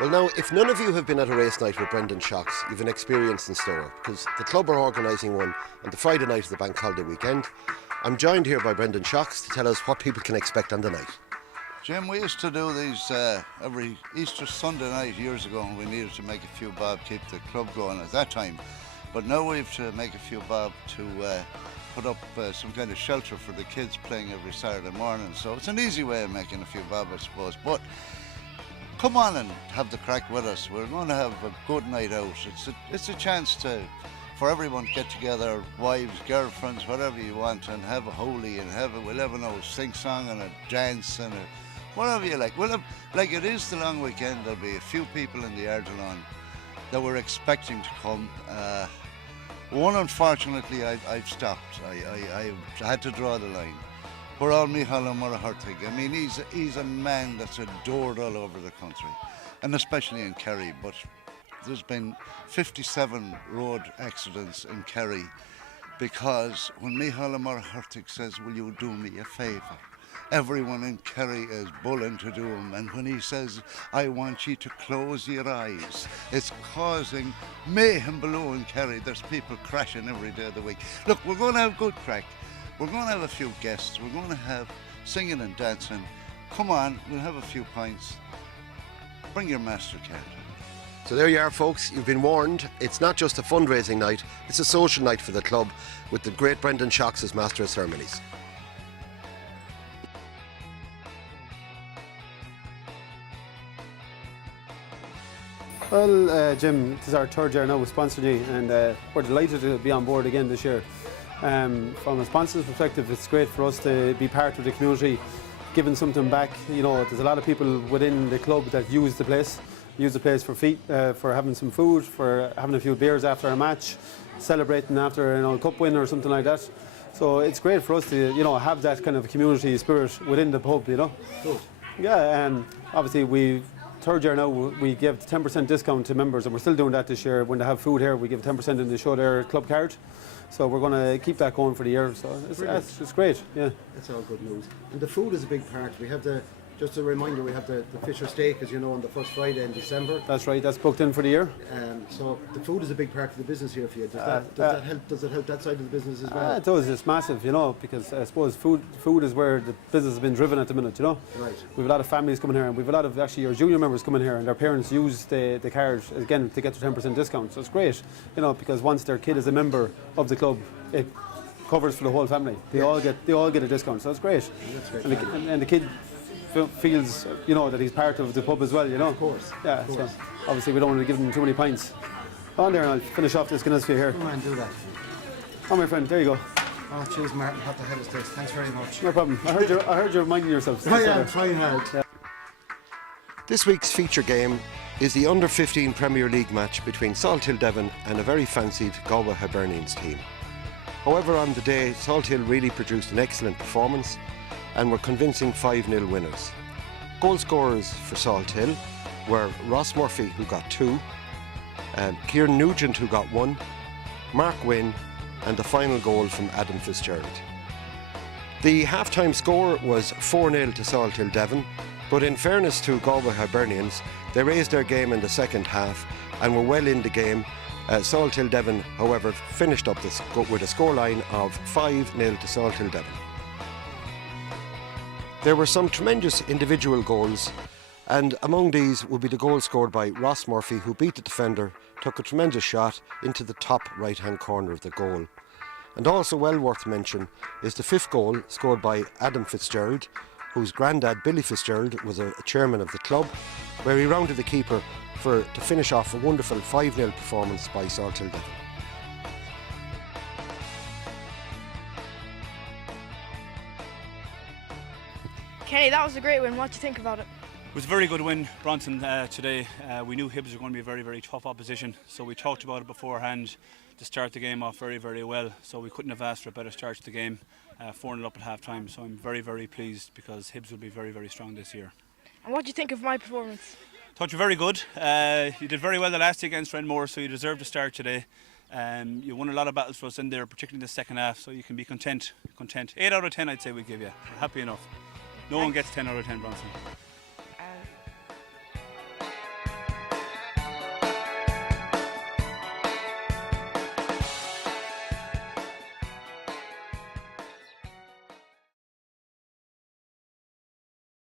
Well now, if none of you have been at a race night with Brendan Shocks, you've an experience in store, because the club are organising one on the Friday night of the bank holiday weekend. I'm joined here by Brendan Shocks to tell us what people can expect on the night. Jim, we used to do these every Easter Sunday night years ago, and we needed to make a few bob, keep the club going at that time. But now we have to make a few bob to put up some kind of shelter for the kids playing every Saturday morning. So it's an easy way of making a few bob, I suppose. But come on and have the crack with us. We're going to have a good night out. It's a chance for everyone to get together, wives, girlfriends, whatever you want, and have a holy and we'll have a sing-song and a dance and whatever you like. We'll have, like it is the long weekend, there'll be a few people in the Ardelon that we're expecting to come. One, unfortunately, I've stopped. I had to draw the line. We're all Micheál Murray Hartig. I mean, he's a man that's adored all over the country, and especially in Kerry. But there's been 57 road accidents in Kerry because when Micheál Murray Hartig says, "Will you do me a favour?" everyone in Kerry is bulling to do him, and when he says, "I want you to close your eyes," it's causing mayhem below in Kerry. There's people crashing every day of the week. Look, we're going to have good crack. We're going to have a few guests. We're going to have singing and dancing. Come on, we'll have a few pints. Bring your MasterCard. So there you are, folks. You've been warned. It's not just a fundraising night, it's a social night for the club with the great Brendan Shocks as Master of Ceremonies. Well, Jim, this is our third year now with Sponsor G, and we're delighted to be on board again this year. From a sponsor's perspective, it's great for us to be part of the community, giving something back. You know, there's a lot of people within the club that use the place for having some food, for having a few beers after a match, celebrating after a cup win or something like that. So it's great for us to have that kind of community spirit within the pub. Good. Yeah, obviously third year now, we give 10% discount to members, and we're still doing that this year. When they have food here, we give 10% in the Show Their Club card. So we're going to keep that going for the year. So it's great. Yeah. That's all good news. And the food is a big part. We have just a reminder, we have the Fisher Steak, as you know, on the first Friday in December. That's right. That's booked in for the year. So the food is a big part of the business here for you. Does it help that side of the business as well? It does. It's massive, because I suppose food is where the business has been driven at the minute. Right. We've a lot of families coming here, and we've a lot of actually your junior members coming here, and their parents use the card again to get the 10% discount. So it's great, because once their kid is a member of the club, it covers for the whole family. They all get a discount. So it's great. That's great. And the kid feels that he's part of the pub as well. Of course. Yeah. Of course. So obviously we don't want to give them too many pints. On there, and I'll finish off this Guinness for you here. Come on, do that. Oh, my friend, there you go. Oh, cheers, Martin. What the hell is this? Thanks very much. No problem. I heard you're reminding yourself. Oh, yeah, I'm trying hard. Yeah. This week's feature game is the Under-15 Premier League match between Salthill Devon and a very fancied Galway Hibernians team. However, on the day, Salthill really produced an excellent performance and were convincing 5-0 winners. Goal scorers for Salthill were Ross Murphy, who got 2, Kieran Nugent, who got 1, Mark Wynne, and the final goal from Adam Fitzgerald. The half-time score was 4-0 to Salthill Devon, but in fairness to Galway Hibernians, they raised their game in the second half and were well in the game. Salthill Devon, however, finished up with a scoreline of 5-0 to Salthill Devon. There were some tremendous individual goals, and among these would be the goal scored by Ross Murphy, who beat the defender, took a tremendous shot into the top right-hand corner of the goal. And also well worth mention is the 5th goal scored by Adam Fitzgerald, whose granddad Billy Fitzgerald was a chairman of the club, where he rounded the keeper to finish off a wonderful 5-0 performance by Salthill Devon. Kenny, that was a great win. What do you think about it? It was a very good win, Bronson, today. We knew Hibs were going to be a very, very tough opposition, so we talked about it beforehand to start the game off very, very well. So we couldn't have asked for a better start to the game, 4-0 up at half-time. So I'm very, very pleased because Hibs will be very, very strong this year. And what do you think of my performance? Thought you were very good. You did very well the last day against Renmore, so you deserve to start today. You won a lot of battles for us in there, particularly in the second half, so you can be content. 8 out of 10 I'd say we give you. Happy enough. No one gets 10 out of 10, Bronson.